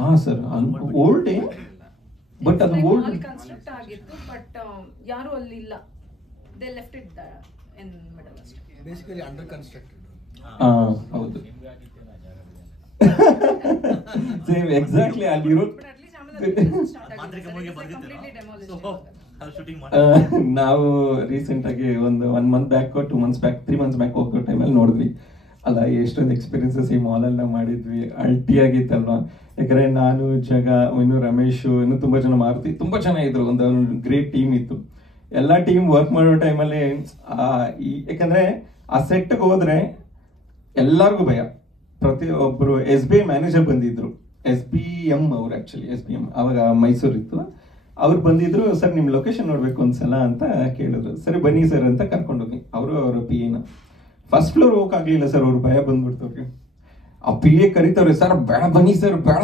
ಹಾ sir, old but ಅದು old construct ಆಗಿತ್ತು, ಬಟ್ ಯಾರು ಅಲ್ಲಿ ಇಲ್ಲ, they left it in middle ಅಷ್ಟೇ. Basically under constructed. ಹೌದು ಸೇಮ್ ಎಕ್ಸಾಕ್ಟ್ಲಿ ಅಲ್ಲಿರೋ. ನಾವು ರೀಸೆಂಟ್ ಆಗಿ ಒಂದು 1 month back 2 months back 3 months back ಹೋಗೋ ಟೈಮಲ್ಲಿ ನೋಡಿದ್ವಿ ಅಲ್ಲ, ಎಷ್ಟೊಂದು ಎಕ್ಸ್ಪೀರಿಯನ್ಸಸ್ ಈ ಮಾಲಲ್ಲಿ ನಾವು ಮಾಡಿದ್ವಿ. ಅಲ್ಟಿಯಾಗಿತ್ತಲ್ವಾ. ಯಾಕಂದ್ರೆ ನಾನು, ಜಗ, ಇನ್ನು ರಮೇಶ್, ಇನ್ನು ತುಂಬಾ ಜನ, ಮಾರುತಿ, ತುಂಬಾ ಚೆನ್ನಾಗಿದ್ರು. ಒಂದು ಗ್ರೇಟ್ ಟೀಮ್ ಇತ್ತು. ಎಲ್ಲ ಟೀಮ್ ವರ್ಕ್ ಮಾಡೋ ಟೈಮಲ್ಲಿ ಯಾಕಂದ್ರೆ ಆ ಸೆಟ್ಗೆ ಹೋದ್ರೆ ಎಲ್ಲರಿಗೂ ಭಯ. ಪ್ರತಿಯೊಬ್ಬರು SBI ಮ್ಯಾನೇಜರ್ ಬಂದಿದ್ರು, SBM ಅವ್ರು, ಆಕ್ಚುಲಿ SBM ಅವಾಗ ಮೈಸೂರು ಇತ್ತು. ಅವ್ರು ಬಂದಿದ್ರು, ಸರ್ ನಿಮ್ ಲೊಕೇಶನ್ ನೋಡ್ಬೇಕು ಒಂದ್ಸಲ ಅಂತ ಕೇಳಿದ್ರು. ಸರಿ ಬನ್ನಿ ಸರ್ ಅಂತ ಕರ್ಕೊಂಡೋಗಿ ಅವರು ಅವರ PA ಫಸ್ಟ್ ಫ್ಲೋರ್ ಹೋಗಕ್ಕಾಗ್ಲಿಲ್ಲ ಸರ್, ಅವ್ರು ಭಯ ಬಂದ್ಬಿಡ್ತವ್ರಿ. ಆ PA ಕರಿತವ್ರೆ, ಸರ್ ಬೇಡ ಬನ್ನಿ ಸರ್, ಬೇಡ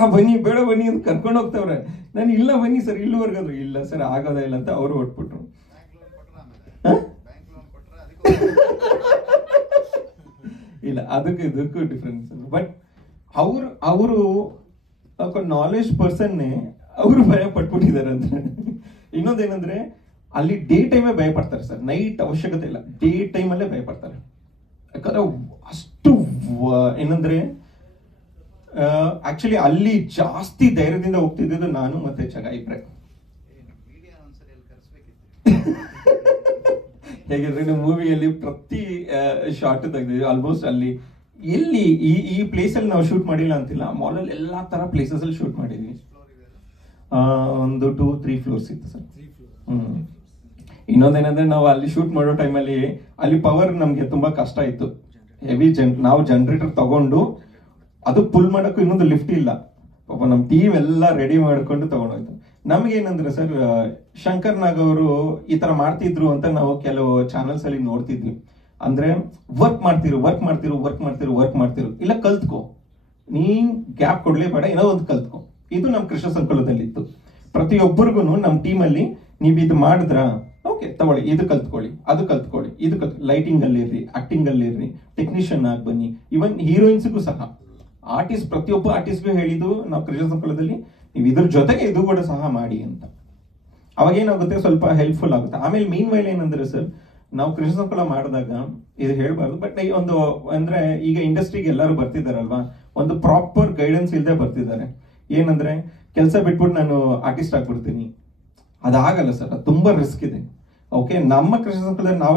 ಬನ್ನಿ ಅಂತ ಕರ್ಕೊಂಡು ಹೋಗ್ತವ್ರೆ. ನಾನು ಇಲ್ಲ ಬನ್ನಿ ಸರ್ ಇಲ್ಲಿವರೆಗಾದ್ರು. ಇಲ್ಲ ಸರ್ ಆಗೋದೇ ಇಲ್ಲ ಅಂತ ಅವರು ಹೊಟ್ಬಿಟ್ರು. ಇಲ್ಲ, ಅದಕ್ಕೂ ಇದಕ್ಕೂ ಡಿಫ್ರೆನ್ಸ್. ಬಟ್ ಅವರು ನಾಲೆಜ್ ಪರ್ಸನ್ನೇ ಅವರು ಭಯ ಪಟ್ಬಿಟ್ಟಿದ್ದಾರೆ ಅಂದ್ರೆ. ಇನ್ನೊಂದೇನಂದ್ರೆ ಅಲ್ಲಿ ಡೇ ಟೈಮೇ ಭಯ ಪಡ್ತಾರೆ ಸರ್, ನೈಟ್ ಅವಶ್ಯಕತೆ ಇಲ್ಲ, ಡೇ ಟೈಮಲ್ಲೇ ಭಯ ಪಡ್ತಾರೆ. ಯಾಕಂದ್ರೆ ಅಷ್ಟು ಏನಂದ್ರೆ ಆಕ್ಚುಲಿ ಅಲ್ಲಿ ಜಾಸ್ತಿ ಧೈರ್ಯದಿಂದ ಹೋಗ್ತಿದ್ದು ನಾನು ಮತ್ತೆ ಜಗ ಇಬ್ರೆ. ಹೇಗಿದ್ರೆ ನೀವು ಮೂವಿಯಲ್ಲಿ ಪ್ರತಿ ಶಾರ್ಟ್ ತೆಗೆದಿದ್ವಿ ಆಲ್ಮೋಸ್ಟ್. ಅಲ್ಲಿ ಎಲ್ಲಿ ಈ ಪ್ಲೇಸ್ ಅಲ್ಲಿ ನಾವು ಶೂಟ್ ಮಾಡಿಲ್ಲ ಅಂತಿಲ್ಲ, ಮಾಲಲ್ಲಿ ಎಲ್ಲಾ ತರ ಪ್ಲೇಸಸ್ ಅಲ್ಲಿ ಶೂಟ್ ಮಾಡಿದ್ವಿ. ಒಂದು 2-3 ಫ್ಲೋರ್ಸ್ ಇತ್ತು ಸರ್. ಇನ್ನೊಂದೇನಂದ್ರೆ ನಾವು ಅಲ್ಲಿ ಶೂಟ್ ಮಾಡೋ ಟೈಮಲ್ಲಿ ಅಲ್ಲಿ ಪವರ್ ನಮ್ಗೆ ತುಂಬಾ ಕಷ್ಟ ಇತ್ತು. ಹೆವಿ ನಾವು ಜನರೇಟರ್ ತಗೊಂಡು ಅದು ಪುಲ್ ಮಾಡಕ್ಕೂ ಇನ್ನೊಂದು ಲಿಫ್ಟ್ ಇಲ್ಲ. ಪಾಪ ನಮ್ಮ ಟೀಮ್ ಎಲ್ಲ ರೆಡಿ ಮಾಡ್ಕೊಂಡು ತಗೊಂಡೋಯ್ತು. ನಮ್ಗೆ ಏನಂದ್ರೆ ಸರ್, ಶಂಕರ್ ನಾಗ್ ಅವರು ಈ ತರ ಮಾಡ್ತಿದ್ರು ಅಂತ ನಾವು ಕೆಲವು ಚಾನಲ್ಸ್ ಅಲ್ಲಿ ನೋಡ್ತಿದ್ವಿ. ಅಂದ್ರೆ ವರ್ಕ್ ಮಾಡ್ತಿರು, ಇಲ್ಲ ಕಲ್ತ್ಕೋ, ನೀನ್ ಗ್ಯಾಪ್ ಕೊಡ್ಲೇಬೇಡ, ಏನೋ ಒಂದು ಕಲ್ತ್ಕೋ. ಇದು ನಮ್ ಕೃಷ್ಣ ಸಂಕುಲದಲ್ಲಿ ಇತ್ತು. ಪ್ರತಿಯೊಬ್ಬರಿಗೂ ನಮ್ಮ ಟೀಮ್ ಅಲ್ಲಿ ನೀವ್ ಇದು ಮಾಡಿದ್ರ ಓಕೆ ತಗೊಳ್ಳಿ, ಇದು ಕಲ್ತ್ಕೊಳ್ಳಿ, ಅದು ಕಲ್ತ್ಕೊಳ್ಳಿ, ಲೈಟಿಂಗ್ ಅಲ್ಲಿ ಇರ್ರಿ, ಆಕ್ಟಿಂಗ್ ಅಲ್ಲಿ ಇರ್ರಿ, ಟೆಕ್ನಿಷಿಯನ್ ಆಗಿ ಬನ್ನಿ. ಇವನ್ ಹೀರೋಯಿನ್ಸ್ಗೂ ಸಹ, ಆರ್ಟಿಸ್ಟ್, ಪ್ರತಿಯೊಬ್ಬ ಆರ್ಟಿಸ್ಟ್ಗೂ ಹೇಳಿದ್ದು ನಾವು ಕೃಷ್ಣ ಸಂಕುಲದಲ್ಲಿ, ನೀವು ಇದ್ರ ಜೊತೆಗೆ ಇದು ಕೂಡ ಸಹ ಮಾಡಿ ಅಂತ. ಅವಾಗ ಏನಾಗುತ್ತೆ, ಸ್ವಲ್ಪ ಹೆಲ್ಪ್ಫುಲ್ ಆಗುತ್ತೆ. ಆಮೇಲೆ ಮೀನ್ ವೈಲ್ ಏನಂದ್ರೆ ಸರ್, ನಾವು ಕೃಷ್ಣ ಸಂಕುಲ ಮಾಡಿದಾಗ ಇದು ಹೇಳ್ಬಾರ್ದು, ಬಟ್ ಒಂದು ಅಂದ್ರೆ ಈಗ ಇಂಡಸ್ಟ್ರಿಗೆ ಎಲ್ಲರೂ ಬರ್ತಿದಾರಲ್ವಾ, ಒಂದು ಪ್ರಾಪರ್ ಗೈಡೆನ್ಸ್ ಇಲ್ಲದೆ ಬರ್ತಿದ್ದಾರೆ. ಏನಂದ್ರೆ ಕೆಲಸ ಬಿಟ್ಬಿಟ್ಟು ನಾನು ಆರ್ಟಿಸ್ಟ್ ಆಗ್ಬಿಡ್ತೀನಿ, ಅದಾಗಲ್ಲ ಸರ್, ಅದು ತುಂಬಾ ರಿಸ್ಕ್ ಇದೆ. ಓಕೆ, ನಮ್ಮ ಕೃಷ್ಣ ಸಂಕುಲದಲ್ಲಿ ನಾವು